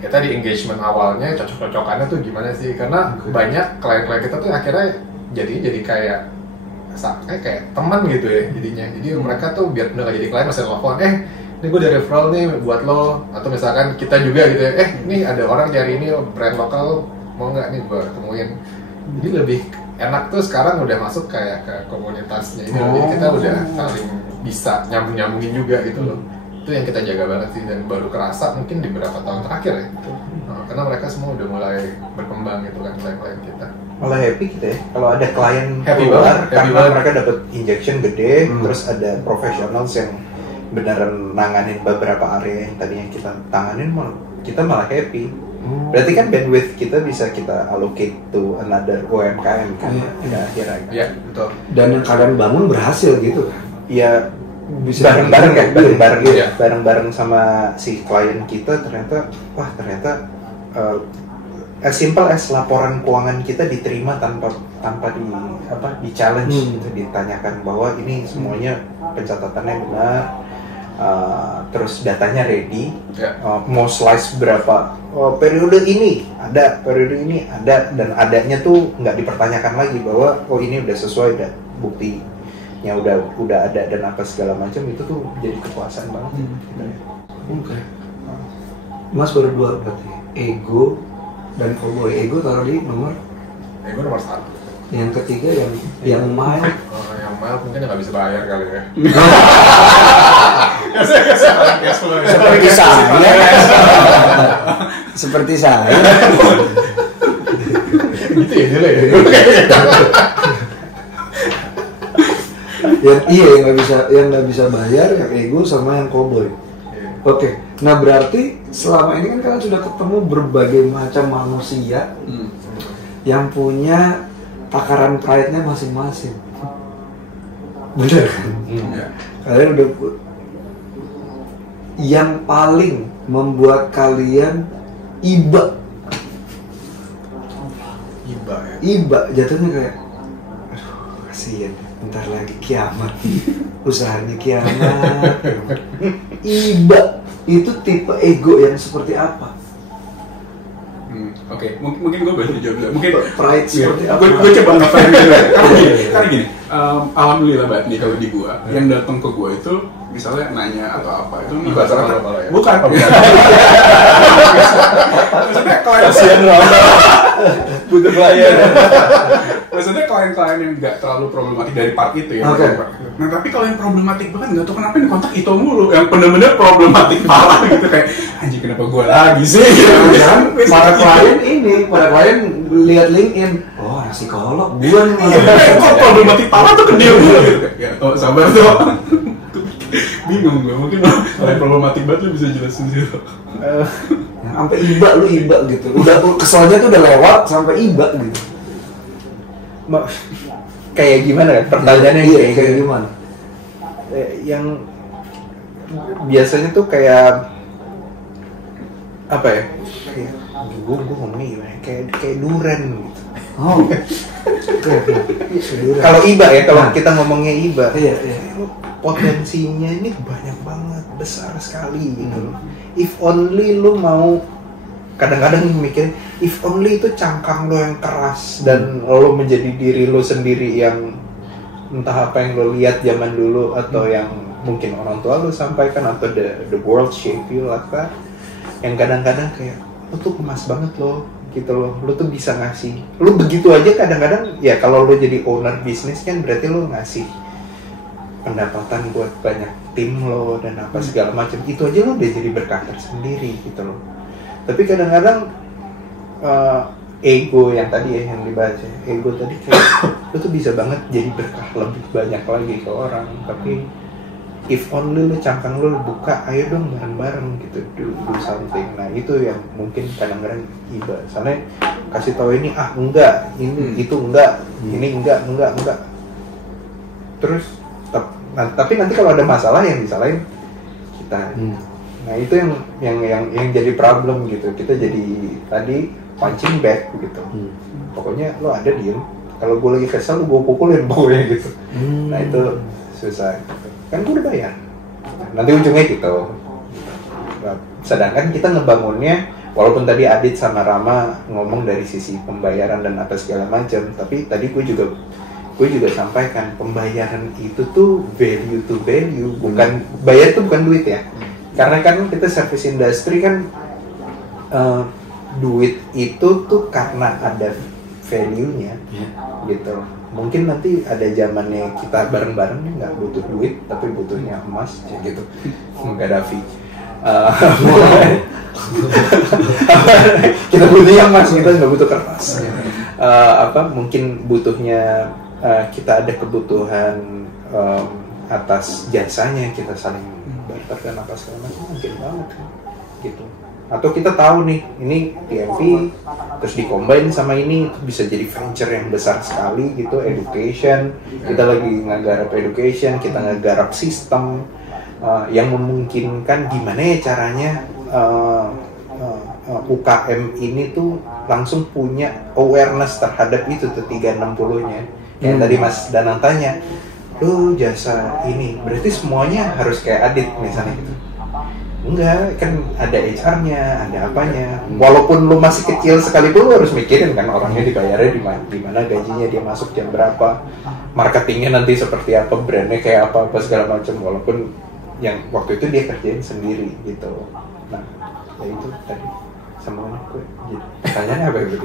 ya tadi engagement awalnya cocok-cocokannya tuh gimana sih, karena banyak klien-klien kita tuh akhirnya jadi kayak teman gitu ya jadinya. Jadi mereka tuh biar udah gak jadi klien masih telepon, ini gue dari referral nih buat lo, atau misalkan kita juga gitu ya, ini ada orang nyari ini brand lokal mau nggak nih gue ketemuin. Jadi lebih enak tuh sekarang udah masuk kayak ke komunitasnya ini, jadi kita udah saling bisa nyambungin juga gitu loh. Itu yang kita jaga banget sih, dan baru kerasa mungkin di beberapa tahun terakhir ya, karena mereka semua udah mulai berkembang gitu kan klien-klien kita. Malah happy kita ya kalau ada klien Happy keluar banget, karena mereka dapat injection gede, terus ada professionals yang beneran nanganin beberapa area yang tadinya kita tanganin, kita malah happy. Berarti kan bandwidth kita bisa kita allocate to another UMKM kan akhirnya. Iya, betul. Dan yang kalian bangun berhasil gitu kan? Iya, Bisa bareng-bareng kan, bareng-bareng Iya. bareng-bareng sama si klien kita ternyata as simple as laporan keuangan kita diterima tanpa di challenge gitu, ditanyakan bahwa ini semuanya pencatatannya benar, terus datanya ready, mau slice berapa, periode ini ada, dan adanya tuh nggak dipertanyakan lagi bahwa ini udah sesuai, dan buktinya udah ada dan apa segala macam, itu tuh jadi kepuasan banget. Oke. Mas baru 2 berarti, ego dan cowboy. Ego taruh di nomor. Gue nomor 1. Yang ketiga yang mild. Yang mild mungkin nggak bisa bayar kali ya. Seperti saya. Seperti saya. Gitu ya nilai. yang nggak bisa bayar, yang ego sama yang cowboy. Oke. Nah berarti selama ini kan kalian sudah ketemu berbagai macam manusia yang punya takaran pride-nya masing-masing. Bener kan? Kalian udah, yang paling membuat kalian iba jatuhnya kayak, aduh kasihan, bentar lagi kiamat, usahanya kiamat. Iba itu tipe ego yang seperti apa? Oke, mungkin gue boleh jawab. Mungkin pride seperti apa? Gue coba ngapain dulu. Karena gini, alhamdulillah banget nih kalau di gue, yang datang ke gue itu misalnya nanya atau apa itu bukan. Maksudnya klien butuh klien. Maksudnya klien-klien yang nggak terlalu problematik dari part itu ya. Nah tapi kalau yang problematik banget nggak tahu kenapa yang kontak itu mulu, yang bener-bener problematik parah gitu, kayak anjing kenapa gue lagi sih? Para klien lihat LinkedIn, oh anak psikolog, gue kok problematik parah tuh ke dia mulu gitu. Ya, sabar tuh. Bingung gue, mungkin kalau problematik banget lu bisa jelasin sih. Sampai iba gitu. Udah keselnya tuh udah lewat sampai iba gitu. Kayak gimana ya? Pertanyaannya kayak gimana? Yang biasanya tuh kayak apa ya? Kayak gue ngomongnya gimana? Kayak duren gitu. Oh. Kalau iba ya, kalau kita ngomongnya iba. Iya. Potensinya ini banyak banget, besar sekali gitu. If only lu mau, kadang-kadang mikir, if only itu cangkang lo yang keras dan lo menjadi diri lo sendiri yang entah apa yang lo lihat zaman dulu atau yang mungkin orang tua lo sampaikan atau the world shape you like that, yang kadang-kadang kayak lo tuh emas banget lo gitu lo tuh bisa ngasih, lo begitu aja kadang-kadang ya. Kalau lo jadi owner bisnis kan berarti lo ngasih pendapatan buat banyak tim lo dan apa segala macam, itu aja lo udah jadi berkah tersendiri gitu lo. Tapi kadang-kadang ego yang tadi ya yang dibaca, ego tadi kayak lo tuh bisa banget jadi berkah lebih banyak lagi ke orang, tapi if only lo cangkang lo buka, ayo dong bareng-bareng gitu, do something. Nah itu yang mungkin kadang-kadang iba, soalnya kasih tahu ini enggak, ini itu enggak, ini enggak. Terus tapi nanti kalau ada masalah yang disalahin kita. Nah itu yang jadi problem gitu. Kita jadi tadi punching back gitu. Pokoknya lo ada diem. Kalau gue lagi kesel, gue pukulin pokoknya gitu. Nah itu susah. Kan gue udah bayar. Nanti ujungnya gitu. Nah, sedangkan kita ngebangunnya walaupun tadi Adit sama Rama ngomong dari sisi pembayaran dan apa segala macam, tapi tadi gue juga sampaikan pembayaran itu tuh value to value, bukan bayar itu bukan duit ya. Karena kan kita service industry kan duit itu tuh karena ada value-nya gitu. Mungkin nanti ada zamannya kita bareng-bareng nih nggak butuh duit tapi butuhnya emas gitu. Gaddafi. Kita butuhnya emas, kita nggak butuh kertas. Mungkin butuhnya kita ada kebutuhan atas jasanya, kita saling barter dan apa segala macam, mungkin banget kan gitu. Atau kita tahu nih ini PMP terus dikombin sama ini bisa jadi venture yang besar sekali gitu, education, kita lagi ngegarap education, kita ngegarap sistem yang memungkinkan gimana ya caranya UKM ini tuh langsung punya awareness terhadap itu tuh 360-nya. Yang tadi Mas Danang tanya, jasa ini berarti semuanya harus kayak Adit misalnya gitu. Enggak, kan ada HR-nya, ada apanya. Walaupun lu masih kecil sekalipun lu harus mikirin kan orangnya dibayarnya di mana, gajinya dia masuk jam berapa, marketingnya nanti seperti apa, brandnya kayak apa segala macam. Walaupun yang waktu itu dia kerjain sendiri gitu. Nah, ya itu tadi semuanya gue. Pertanyaannya apa gitu?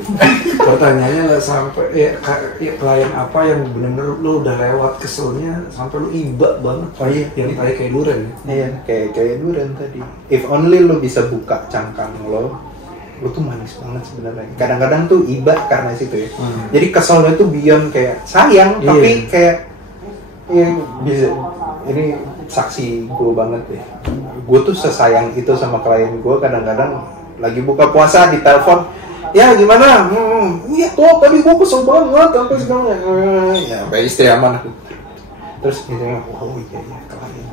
Pertanyaannya nggak sampai ya klien apa yang benar-benar lu udah lewat keselnya sampai lu iba banget. Oh iya, yang kayak durian. Iya, kayak durian tadi. If only lu bisa buka cangkang lo tuh manis banget sebenarnya. Kadang-kadang tuh iba karena situ ya. Jadi keselnya tuh beyond kayak sayang, tapi kayak ya bisa. Ini saksi gue banget deh. Gue tuh sesayang itu sama klien gue, kadang-kadang lagi buka puasa di telepon, ya gimana? Iya tuh tadi gue kesel banget sampai sekarang. Ya sampai istri aman. Terus misalnya, oh iya klien.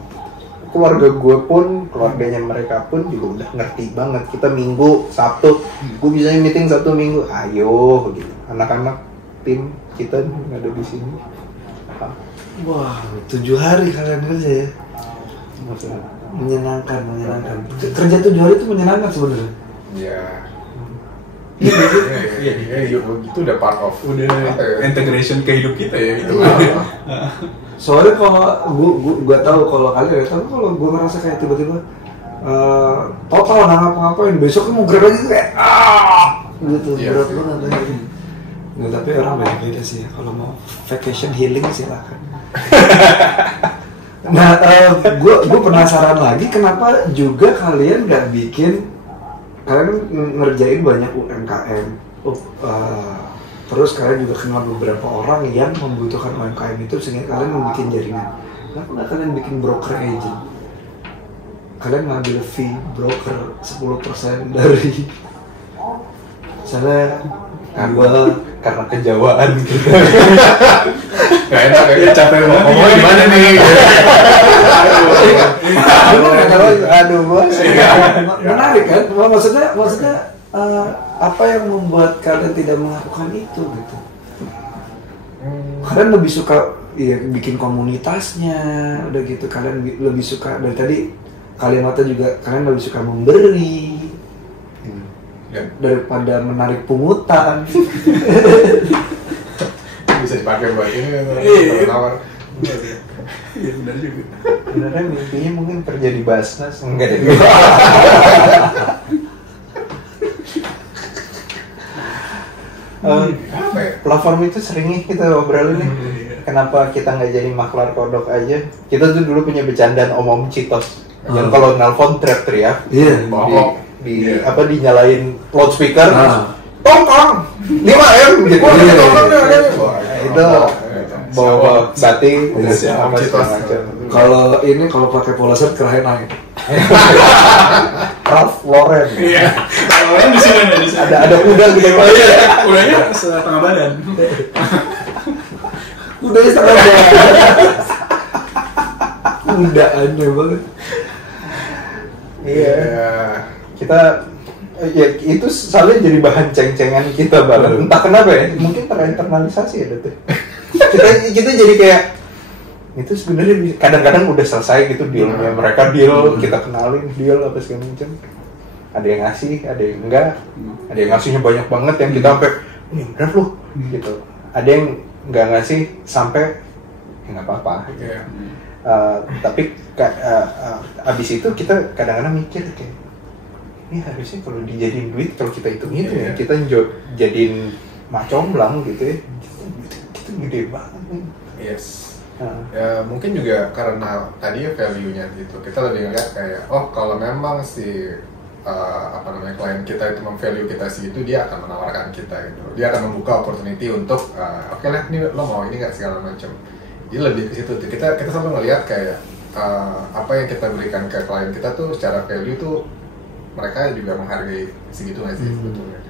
Keluarga gue pun, keluarganya mereka pun juga udah ngerti banget. Kita Minggu, Sabtu, gue bisa meeting Sabtu Minggu. Ayo, gitu. Anak-anak tim kita ada di sini. Wah, 7 hari kalian kerja ya? Menyenangkan. Kerja 7 hari itu menyenangkan sebenarnya. Iya. Iya, itu udah part of integration ke hidup kita ya itu. Soalnya kalau gue tahu kalau kalian ya, tapi kalau gue ngerasa kayak tiba-tiba total nggak ngapa-ngapain, besok mau gerak lagi kayak gitu, berat banget. Nggak, tapi orang beda-beda sih. Kalau mau vacation healing silakan. Nah, gue penasaran lagi kenapa juga kalian nggak bikin, kalian ngerjain banyak UMKM, terus kalian juga kenal beberapa orang yang membutuhkan UMKM itu sehingga kalian bikin jaringan. Kenapa nggak kalian bikin broker agent? Kalian ngambil fee broker 10% dari misalnya karena kejawaan gitu. Gak enak ya, capek banget. Ngomongnya gimana nih? Aduh bos. Menarik kan? Maksudnya apa yang membuat kalian tidak melakukan itu gitu? Kalian lebih suka bikin komunitasnya, udah gitu. Kalian lebih suka, dari tadi kalimatnya juga kalian lebih suka memberi daripada menarik pungutan. Bisa dipakai buat ini tawar. Iya benar juga. Sebenarnya mimpinya mungkin kerja di Basnas, enggak deh. Platform itu seringnya kita obrolin nih. Kenapa kita nggak jadi maklar kodok aja? Kita tuh dulu punya bercandaan om Citos yang kalau nelpon teriak-teriak, dinyalain loudspeaker, tongkong 5M gitu. Itu bawa batik, kalau pakai polosan keren naik. Ralph Lauren. Iya. Lauren di sini. Ada kuda gede banget. Kudanya setengah badan. Kudanya setengah badan. Kuda aneh banget. Iya. Kita ya itu selalu jadi bahan ceng-cengan kita banget. Entah kenapa ya, mungkin terinternalisasi ya tuh. kita jadi kayak itu sebenarnya kadang-kadang udah selesai gitu dealnya, mereka deal, kita kenalin deal apa segala macam. ada yang ngasih, ada yang enggak, ada yang ngasihnya banyak banget yang kita sampai ini bener loh gitu, ada yang nggak ngasih sampai ya nggak apa-apa. Tapi abis itu kita kadang-kadang mikir kayak ini harusnya kalau dijadiin duit, kalau kita hitung-hitung ya kita jadiin macomblang gitu ya, itu gede banget nih. Yes. Ya, mungkin juga karena tadi ya value-nya gitu, kita lebih ngeliat kayak kalau memang si klien kita itu memvalue kita segitu, dia akan menawarkan kita gitu, dia akan membuka opportunity untuk oke lah nih lo mau ini nggak segala macam. Jadi lebih ke situ tuh kita selalu ngeliat kayak apa yang kita berikan ke klien kita tuh secara value tuh mereka juga menghargai segitu nggak sih sebetulnya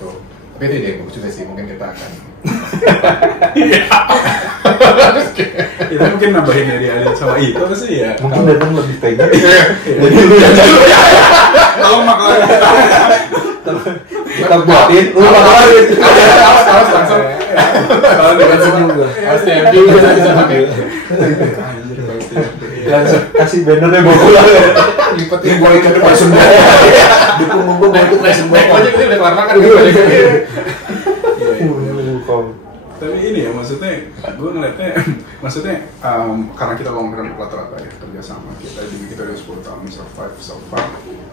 tuh. Tapi itu ide yang bagus juga sih, mungkin kita akan itu mungkin nambahin dari Alin sama itu apa sih ya, mungkin datang lebih tega. Jadi lu kalau makanan kita buatin, lu makanin. Awas langsung. kalau dengan semua Harus TMD bisa pakai. Kasih bannernya bawa pulang. Lipetin Gue ikut pasien bokong. Di punggung gue ikut pasien naik bokong. aja kita udah kelar makan. Tapi ini ya maksudnya, gue ngeliatnya, maksudnya karena kita long term rata-rata ya kerja sama kita, jadi kita udah 10 tahun survive so far,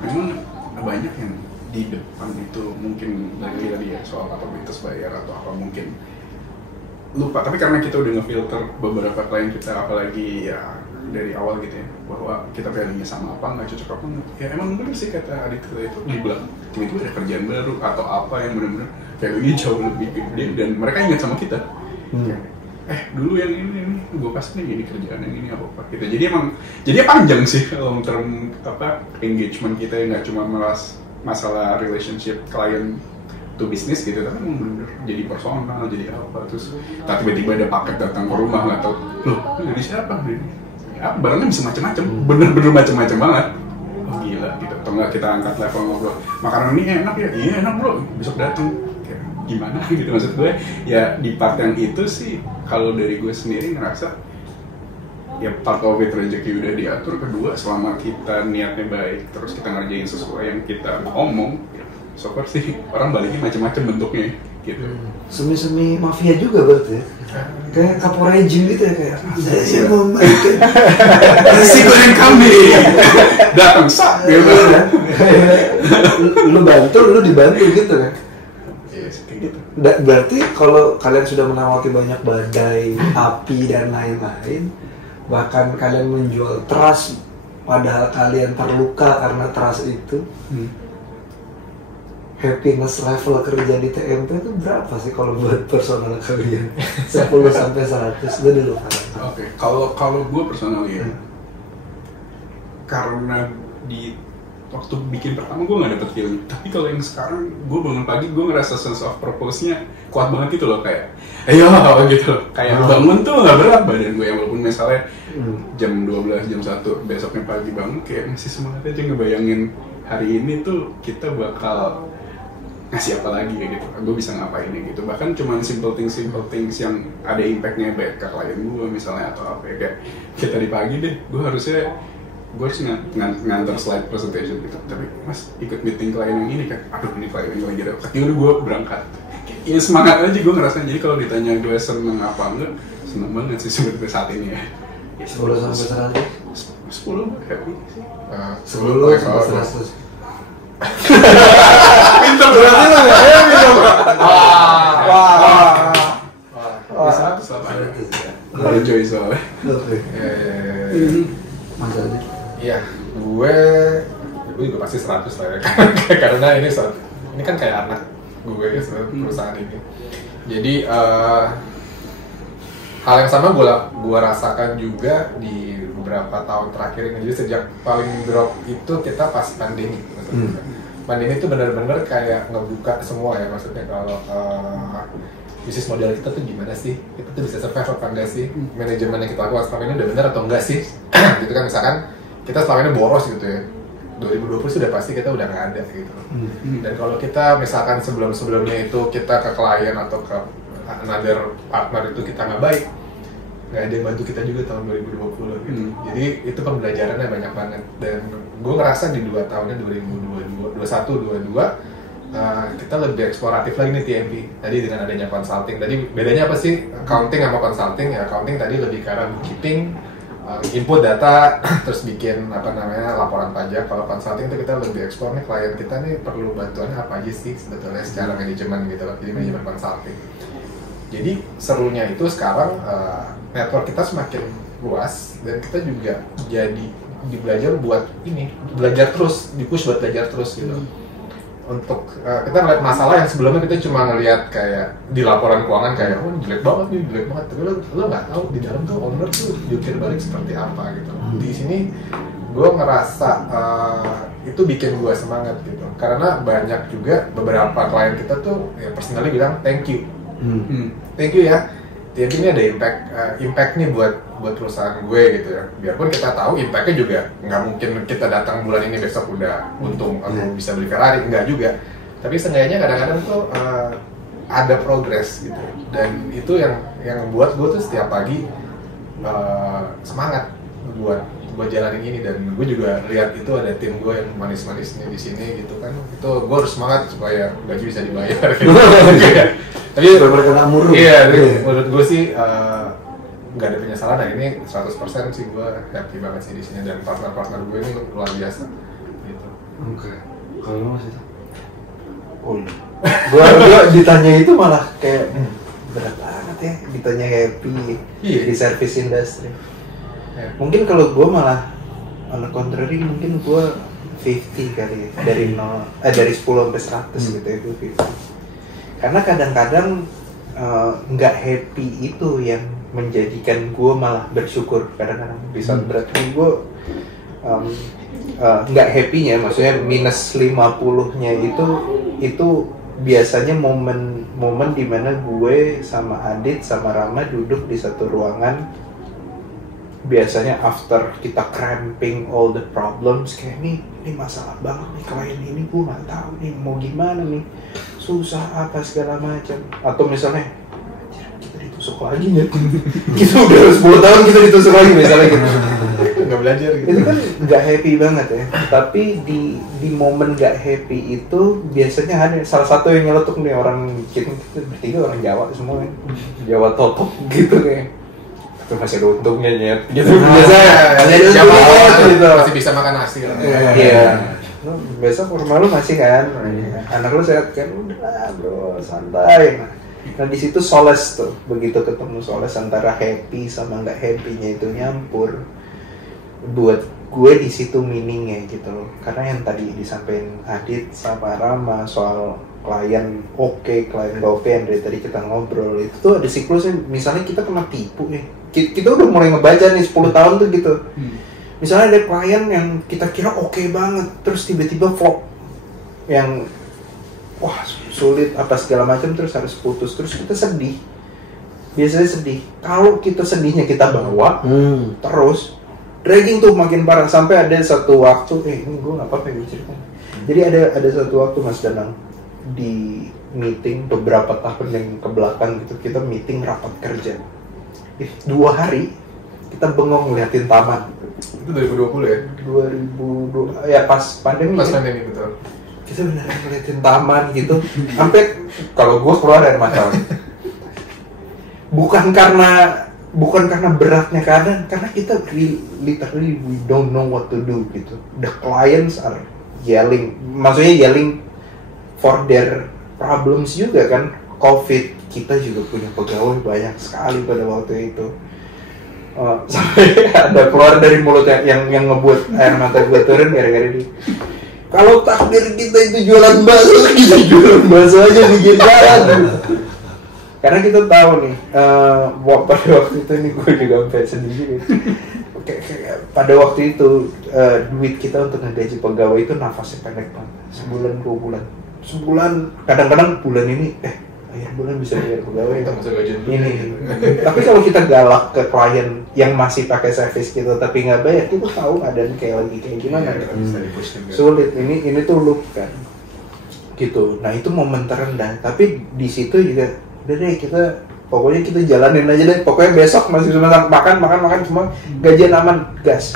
memang banyak yang di depan itu mungkin lagi tadi ya soal kapabilitas bayar atau apa mungkin lupa, tapi karena kita udah ngefilter beberapa klien kita, apalagi ya dari awal gitu ya, bahwa kita value-nya sama apa, nggak cocok apa nggak, ya emang bener sih kata adik kita itu, dibilang tiba-tiba ada kerjaan baru atau apa yang bener-bener value-nya jauh lebih gede dan mereka ingat sama kita. Dulu yang ini gue kasih nih gini kerjaan yang ini apa gitu. Jadi emang jadi panjang sih long term engagement kita, nggak cuma masalah relationship klien to bisnis gitu, tapi emang bener-bener jadi personal, jadi apa, terus tiba-tiba ada paket datang ke rumah, nggak tahu loh ini dari siapa ini, ya barangnya bisa macam-macam, bener-bener macam-macam banget. Oh gila gitu, atau nggak kita angkat level ngobrol, makanan ini enak ya, iya enak bro, besok datang. Gimana gitu, maksud gue ya di part yang itu sih kalau dari gue sendiri ngerasa ya part of it rezeki udah diatur, kedua selama kita niatnya baik terus kita ngerjain sesuai yang kita omong ya, so far sih orang baliknya macam-macam bentuknya gitu. Semi-semi mafia juga berarti ya? Kayak kaporejim gitu ya, kayak saya mau makan nasi goreng kambing datang sak gitu. Lu bantu, lu dibantu gitu kan? Gitu. Berarti kalau kalian sudah melewati banyak badai, api dan lain-lain, bahkan kalian menjual trust padahal kalian terluka karena trust itu, happiness level kerja di TMP itu berapa sih kalau buat personal kalian? 10 sampai 100 gue dulu. Oke, kalau gue personal ya, karena di waktu bikin pertama gue nggak dapet feeling, tapi kalau yang sekarang gue bangun pagi gue ngerasa sense of purpose-nya kuat banget gitu loh, kayak ayo gitu loh, kayak bangun tuh nggak berat badan gue ya, walaupun misalnya jam 12, jam 1 besoknya pagi bangun kayak masih semangat aja ngebayangin hari ini tuh kita bakal ngasih apa lagi ya gitu, gue bisa ngapain ya gitu, bahkan cuma simple things yang ada impact-nya baik ke klien gue misalnya atau apa ya, kayak kita di pagi deh gue harus ngantar slide presentation gitu, tapi mas ikut meeting klien yang ini kan, aduh ini klien ini lagi ada, udah gue berangkat, ya semangat aja gue ngerasain. Jadi kalau ditanya gue seneng apa enggak, seneng banget sih sebenarnya saat ini ya. 10 sampai 100? 10 happy sih. 10 sampai 100. Pintar berarti lah ya. Wah. 100 lah. Kalau Joy soalnya. Oke. Masalahnya? Iya, gue juga pasti 100 lah ya. Karena ini kan kayak anak gue ya, perusahaan ini. Jadi hal yang sama gue rasakan juga di beberapa tahun terakhir ini. Jadi sejak paling drop itu kita pas pandemi. Pandemi itu benar-benar kayak ngebuka semua ya, maksudnya kalau bisnis model kita tuh gimana sih? Kita tuh bisa survive apa enggak sih? Manajemen yang kita lakukan selama ini udah benar atau enggak sih? Gitu kan, misalkan kita selama ini boros gitu ya, 2020 sudah pasti kita udah nggak ada gitu. Dan kalau kita misalkan sebelum-sebelumnya itu kita ke klien atau ke another partner itu kita nggak baik, nggak ada yang bantu kita juga tahun 2020 gitu. Jadi itu pembelajarannya banyak banget, dan gue ngerasa di 2 tahunnya 2022 21, 22 kita lebih eksploratif lagi nih TMP tadi dengan adanya consulting. Tadi bedanya apa sih accounting sama consulting? Ya accounting tadi lebih ke arah bookkeeping, input data, terus bikin laporan pajak. Kalau consulting itu kita lebih eksplor nih klien kita nih perlu bantuannya apa aja sih sebetulnya secara manajemen gitu loh. Jadi manajemen consulting. Jadi serunya itu sekarang network kita semakin luas dan kita juga jadi belajar terus, di-push buat belajar terus gitu. Untuk kita ngeliat masalah yang sebelumnya kita cuma ngeliat kayak di laporan keuangan kayak oh ini jelek banget, tapi lo nggak tahu di dalam tuh owner tuh jungkir balik seperti apa gitu. Di sini gue ngerasa itu bikin gue semangat gitu, karena banyak juga beberapa klien kita tuh ya personally bilang thank you ya. Jadi ini ada impact nih buat perusahaan gue gitu ya. Biarpun kita tahu impactnya juga nggak mungkin kita datang bulan ini besok udah untung atau bisa beli Ferrari, enggak juga. Tapi seenggaknya kadang-kadang tuh ada progres gitu. Dan itu yang buat gue tuh setiap pagi semangat buat jalanin ini. Dan gue juga lihat itu ada tim gue yang manis-manis nih di sini gitu kan. Itu gue harus semangat supaya gaji bisa dibayar. Gitu. Tapi mereka nggak murung. Iya, menurut gue sih nggak ada penyesalan. Nah ini 100% sih gue happy banget sih di sini dan partner gue ini luar biasa. Gitu. Oke. Kalau lo masih? Gua ditanya itu malah kayak berat banget ya, ditanya happy di service industry. Ya. Mungkin kalau gue malah on the contrary, mungkin gue 50 kali ya, dari 10 sampai 100 gitu ya, gue 50. Karena kadang-kadang nggak happy itu yang menjadikan gue malah bersyukur. Kadang-kadang di saat berat ini gue nggak happy-nya, maksudnya minus 50-nya itu biasanya momen dimana gue sama Adit sama Rama duduk di satu ruangan. Biasanya after kita cramping all the problems, kayak ini masalah banget nih klien ini, gue nggak tahu nih mau gimana nih, susah apa segala macam. Atau misalnya kita ditusuk lagi ya, kita udah 10 tahun kita ditusuk lagi misalnya gitu, nggak belajar gitu. itu kan nggak happy banget ya. Tapi di momen nggak happy itu biasanya ada salah satu yang nyeletuk nih, orang kita bertiga orang Jawa semua kan, Jawa totok gitu kayak masih ada untungnya nyet gitu. Biasanya masih bisa makan nasi lah. Iya. Besok rumah lu masih kan, anak lu sehat kan, udah bro santai. Nah di situ solace tuh, begitu ketemu solace antara happy sama nggak happy-nya itu nyampur, buat gue di situ meaningnya gitu loh. Karena yang tadi disampaikan Adit sama Rama soal klien klien gak oke yang dari tadi kita ngobrol, itu tuh ada siklusnya. Misalnya kita kena tipu nih, kita udah mulai ngebaca nih 10 tahun tuh gitu. Misalnya ada klien yang kita kira oke banget, terus tiba-tiba flop, yang wah sulit apa segala macam, terus harus putus, terus kita sedih. Biasanya sedih. Kalau kita sedihnya kita bawa terus dragging tuh makin parah sampai ada satu waktu ini gue nggak apa-apa ya cerita. Jadi ada satu waktu Mas Danang di meeting beberapa tahun yang kebelakang gitu, kita meeting rapat kerja 2 hari kita bengong ngeliatin taman. Itu 2020 ya? 2020 ya pas pandemi. Pas pandemi betul. Kita beneran ngeliatin taman gitu, sampai kalau gue keluar dari mata. Bukan karena beratnya keadaan, karena kita literally we don't know what to do gitu. The clients are yelling, maksudnya yelling for their problems juga kan. COVID, kita juga punya pegawai banyak sekali pada waktu itu. Sampai ada keluar dari mulut yang ngebuat air mata gue turun gara-gara ini. Kalau takdir kita itu jualan bakso, kita jualan bakso aja di jalan. Karena kita tahu nih, pada waktu itu nih gue juga sampai sedih juga. Pada waktu itu duit kita untuk ngegaji pegawai itu nafasnya pendek banget, sebulan 2 bulan. Sebulan, kadang-kadang bulan ini akhir bulan bisa bayar pegawai kita masuk gaji ini. Tapi kalau kita galak ke klien yang masih pakai service kita tapi nggak bayar, kita tahu keadaan kayak gimana. Sulit. Ini tuh loop kan gitu. Nah itu momen terendah, tapi di situ juga udah deh, pokoknya kita jalanin aja deh. Pokoknya besok masih cuma makan semua, gajian aman, gas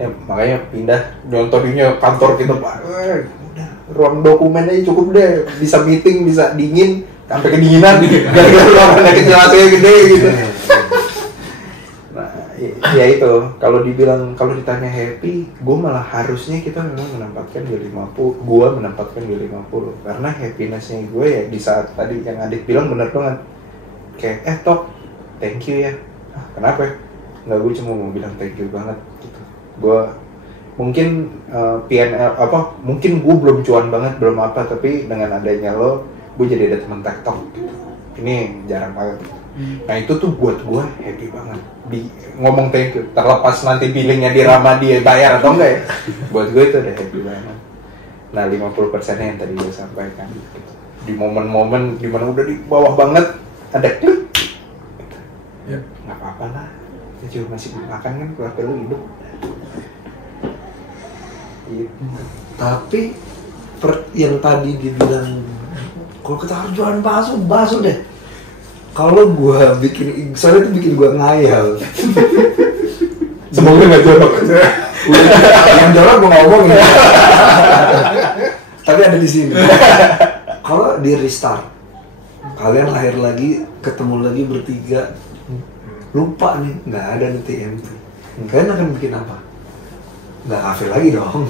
ya. Makanya pindah, tadinya kantor kita udah ruang dokumen aja cukup deh, bisa meeting, bisa dingin sampai kedinginan gara-gara ruangannya kecil AC-nya gede gitu. Nah ya itu, kalau ditanya happy, gue malah harusnya kita memang menempatkan di 50, gue menempatkan di 50 karena happiness-nya gue ya di saat tadi yang Adit bilang bener banget, kayak Tok thank you ya. Kenapa ya? Nggak, gue cuma mau bilang thank you banget gitu. Gue mungkin PNL mungkin gue belum cuan banget, belum apa, tapi dengan adanya lo gue jadi ada teman TikTok gitu. Ini jarang banget. Nah itu tuh buat gue happy banget. Ngomong thank you, terlepas nanti billingnya di Ramadi bayar atau enggak ya, buat gue itu udah happy banget. Nah 50%-nya yang tadi gue sampaikan gitu. Di momen-momen dimana udah di bawah banget ada klik gitu. Ya nggak apa-apa lah, kita juga masih makan kan, keluarga lu hidup gitu. Tapi yang tadi dibilang kalau kita harus jualan bakso deh. Kalau gue bikin, soalnya itu bikin gue ngayal. Semoga nggak jorok. Yang jorok gue ngomong ya. Tapi ada di sini. Kalau di restart, kalian lahir lagi, ketemu lagi bertiga, lupa nih, nggak ada nih TMT. Kalian akan bikin apa? Nggak kafe lagi dong.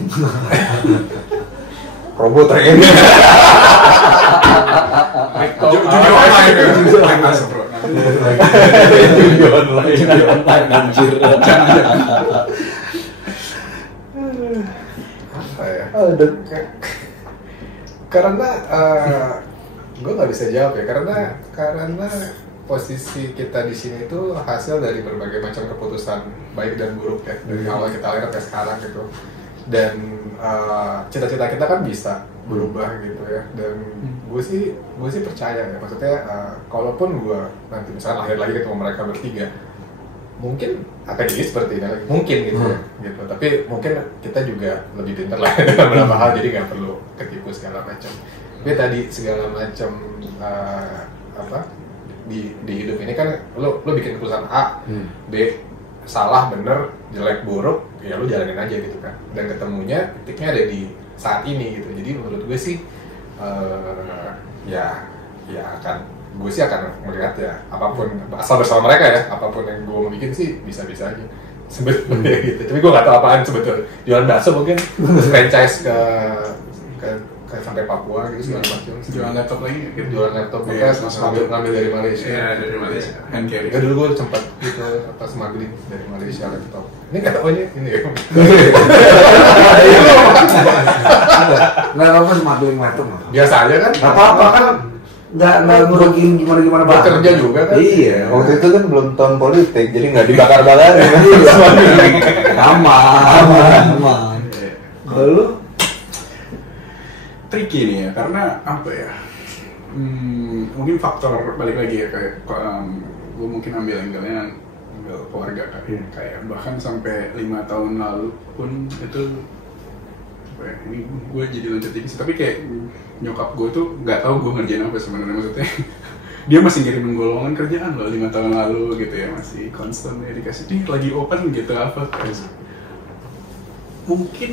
Robot training. Jujur online masuk bro. Jujur online anjir. Apa ya? Karena gue nggak bisa jawab ya, karena posisi kita di sini itu hasil dari berbagai macam keputusan baik dan buruk ya, dari awal kita lahir sampai sekarang gitu. Dan cita-cita kita kan bisa berubah gitu ya, dan gue sih percaya ya, maksudnya kalaupun gue nanti misalnya lahir lagi ketemu mereka bertiga, mungkin akan jadi seperti ini lagi, mungkin gitu ya, gitu. Tapi mungkin kita juga lebih pintar lah dalam beberapa hal, jadi nggak perlu ketipu segala macam. Tapi tadi segala macam di hidup ini kan lo bikin keputusan A, B, salah, bener, jelek, buruk, ya lu jalanin aja gitu kan. Dan ketemunya titiknya ada di saat ini gitu. Jadi menurut gue sih gue akan melihat ya apapun asal bersama mereka ya, apapun yang gue mau bikin sih bisa-bisa aja sebetulnya gitu. Tapi gue nggak tahu apaan sebetulnya, jualan bakso mungkin, franchise ke sampai Papua gitu segala macam. Jualan laptop lagi gitu. Jualan laptop bekas, ngambil dari Malaysia. Iya, dari Malaysia. Hand carry. Ya dulu gue sempat gitu smuggling dari Malaysia laptop. Ini kata ini ya. Nggak apa-apa smuggling laptop. Biasa aja kan? Nggak apa-apa kan. Nggak ngerugiin gimana banget. Kerja juga kan? Iya, waktu itu kan belum tahun politik, jadi nggak dibakar-bakarin. Aman. Kalau tricky nih ya, karena apa ya, mungkin faktor balik lagi ya, kayak gue mungkin ambil angle-nya keluarga kan, kayak bahkan sampai 5 tahun lalu pun itu apa ya, ini gue jadi lanjut ini sih, tapi kayak nyokap gue tuh nggak tahu gue ngerjain apa sebenarnya, maksudnya dia masih ngirimin gue lowongan kerjaan loh 5 tahun lalu gitu ya, masih constant ya dikasih, nih lagi open gitu apa kayak mungkin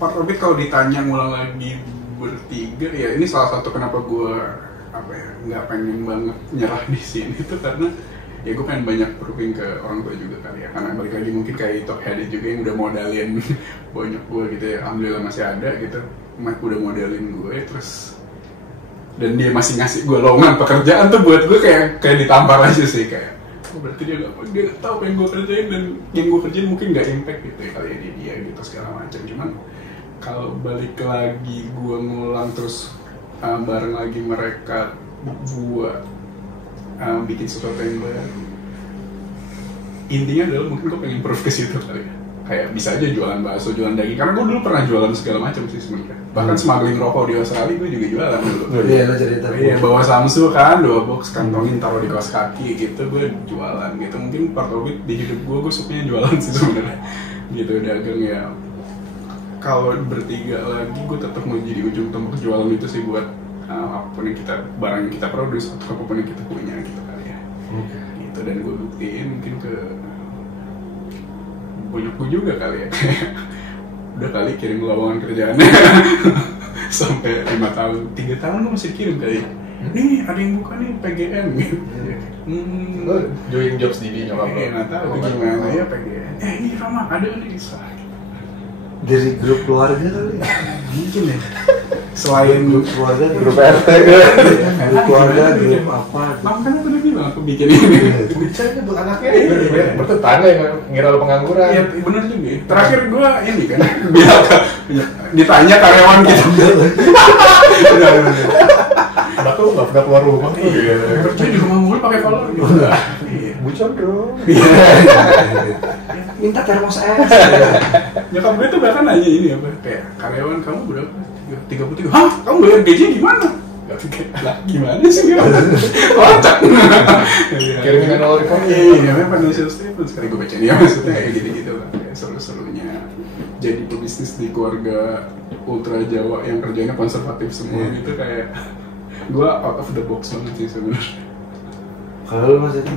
part of it kalau ditanya ngulang lagi bertiga ya, ini salah satu kenapa gue apa ya nggak pengen banget nyerah di sini tuh karena ya gue pengen banyak proving ke orang tua juga kali ya, karena balik lagi mungkin kayak Tok Hadid juga yang udah modalin banyak gue gitu ya, alhamdulillah masih ada gitu, Mike udah modalin gue terus, dan dia masih ngasih gue lowongan pekerjaan tuh buat gue kayak ditampar aja sih, kayak oh, berarti dia nggak tahu apa yang gue kerjain, dan yang gue kerjain mungkin nggak impact gitu ya kali ini dia gitu segala macam. Cuman kalau balik lagi gue ngulang terus bareng lagi mereka buat bikin sesuatu yang baru, intinya adalah mungkin gue pengen proof ke situ kali ya, kayak bisa aja jualan bakso, jualan daging, karena gue dulu pernah jualan segala macam sih sebenarnya, bahkan smuggling rokok di Australia gue juga jualan dulu. iya lo cerita. Iya, bawa Samsu kan 2 box, kantongin taruh di kaos kaki gitu, gue jualan gitu. Mungkin part of it di hidup gue sukanya jualan sih sebenarnya gitu, dagang ya. Kalau bertiga lagi gue tetap mau jadi ujung tombak jualan itu sih, buat apapun yang kita, barang yang kita produce atau apapun yang kita punya gitu kali ya. Gitu, dan gue buktiin mungkin ke bonyokku juga kali ya, udah kali kirim lowongan kerjaannya sampai 5 tahun, 3 tahun lu masih kirim kali. Nih ada yang buka nih PGM gitu. Lo join jobs di nyokap lo? Nggak tahu gimana ya PGM. Ini Rama ada nih. Dari grup keluarga kali. Mungkin ya. Selain Grup keluarga, Grup RT kan. grup keluarga, grup apa? makanya aku udah bilang aku bikin ini. Bicaranya buat anaknya, bertetangga yang ngira lo pengangguran. Iya bener juga. Terakhir gua ini kan biar ditanya karyawan kita. Anak lo nggak pernah keluar rumah. Iya. Kerja di rumah mulu pakai kolor gitu. Bucon dong. Minta termos es. Nyokap gue tuh bahkan nanya ini apa kayak karyawan kamu berapa? 33. Hah? Kamu bayar gajinya gimana? Lah gimana sih dia? Kocak. Kirimin annual report. Iya, namanya financial statement. Sekali gue baca dia maksudnya kayak gitu-gitu lah. Kayak seru-serunya jadi pebisnis di keluarga ultra Jawa yang kerjanya konservatif semua gitu kayak gue out of the box banget sih sebenarnya. Kalau lu maksudnya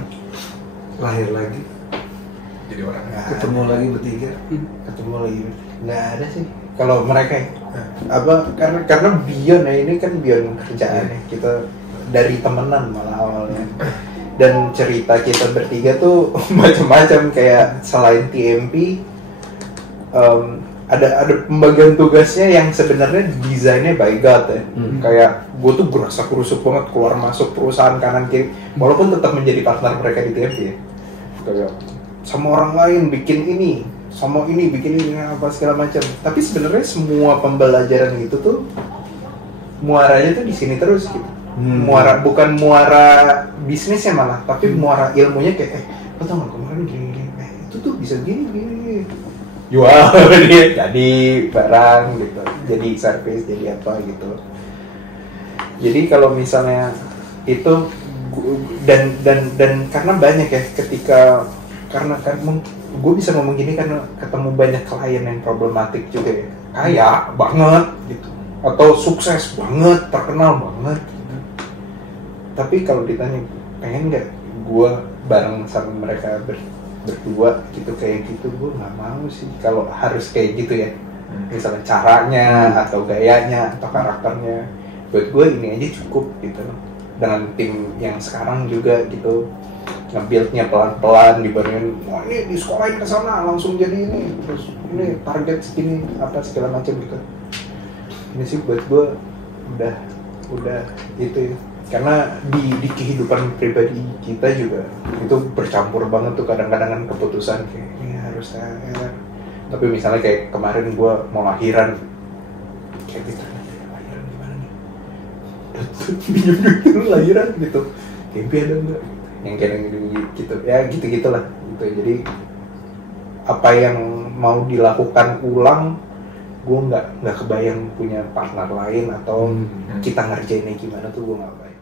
lahir lagi, Jadi orang. ketemu lagi bertiga. Ketemu lagi nggak ada sih kalau mereka apa karena beyond ya, ini kan beyond kerjaan ya, kita dari temenan malah awalnya, dan cerita kita bertiga tuh macam-macam. Kayak selain TMP ada pembagian tugasnya yang sebenarnya desainnya by God ya. Kayak gue tuh berasa kerusuk banget keluar masuk perusahaan kanan kiri, walaupun tetap menjadi partner mereka di TMP ya. Kayak sama orang lain bikin ini, sama ini bikin ini apa segala macam. Tapi sebenarnya semua pembelajaran itu tuh muaranya tuh di sini terus gitu. Muara bukan muara bisnisnya malah, tapi muara ilmunya kayak lo tau nggak kemarin gini, itu tuh bisa gini. Jual dia jadi barang gitu, jadi service, jadi apa gitu. Jadi kalau misalnya itu dan karena banyak ya ketika karena gue bisa ngomong gini karena ketemu banyak klien yang problematik juga ya, kaya banget gitu atau sukses banget, terkenal banget gitu. Tapi kalau ditanya pengen nggak gue bareng sama mereka berdua gitu kayak gitu, gue nggak mau sih kalau harus kayak gitu ya. Misalnya caranya atau gayanya atau karakternya, buat gue ini aja cukup gitu. Dengan tim yang sekarang juga gitu, nge-build-nya pelan-pelan dibandingin ini di sekolahin ke sana langsung jadi ini, terus ini target segini apa segala macam gitu. Ini sih buat gue udah itu ya. Karena di kehidupan pribadi kita juga itu bercampur banget tuh kadang-kadang kan keputusan kayak ini harus saya. Tapi misalnya kayak kemarin gue mau lahiran kayak gitu, lahiran gimana nih? Bingung gitu lahiran gitu. Mimpi ada enggak? Yang kayak gitu ya, gitu-gitulah gitu. Jadi apa yang mau dilakukan ulang, gue nggak kebayang punya partner lain atau kita ngerjainnya gimana tuh gue nggak kebayang.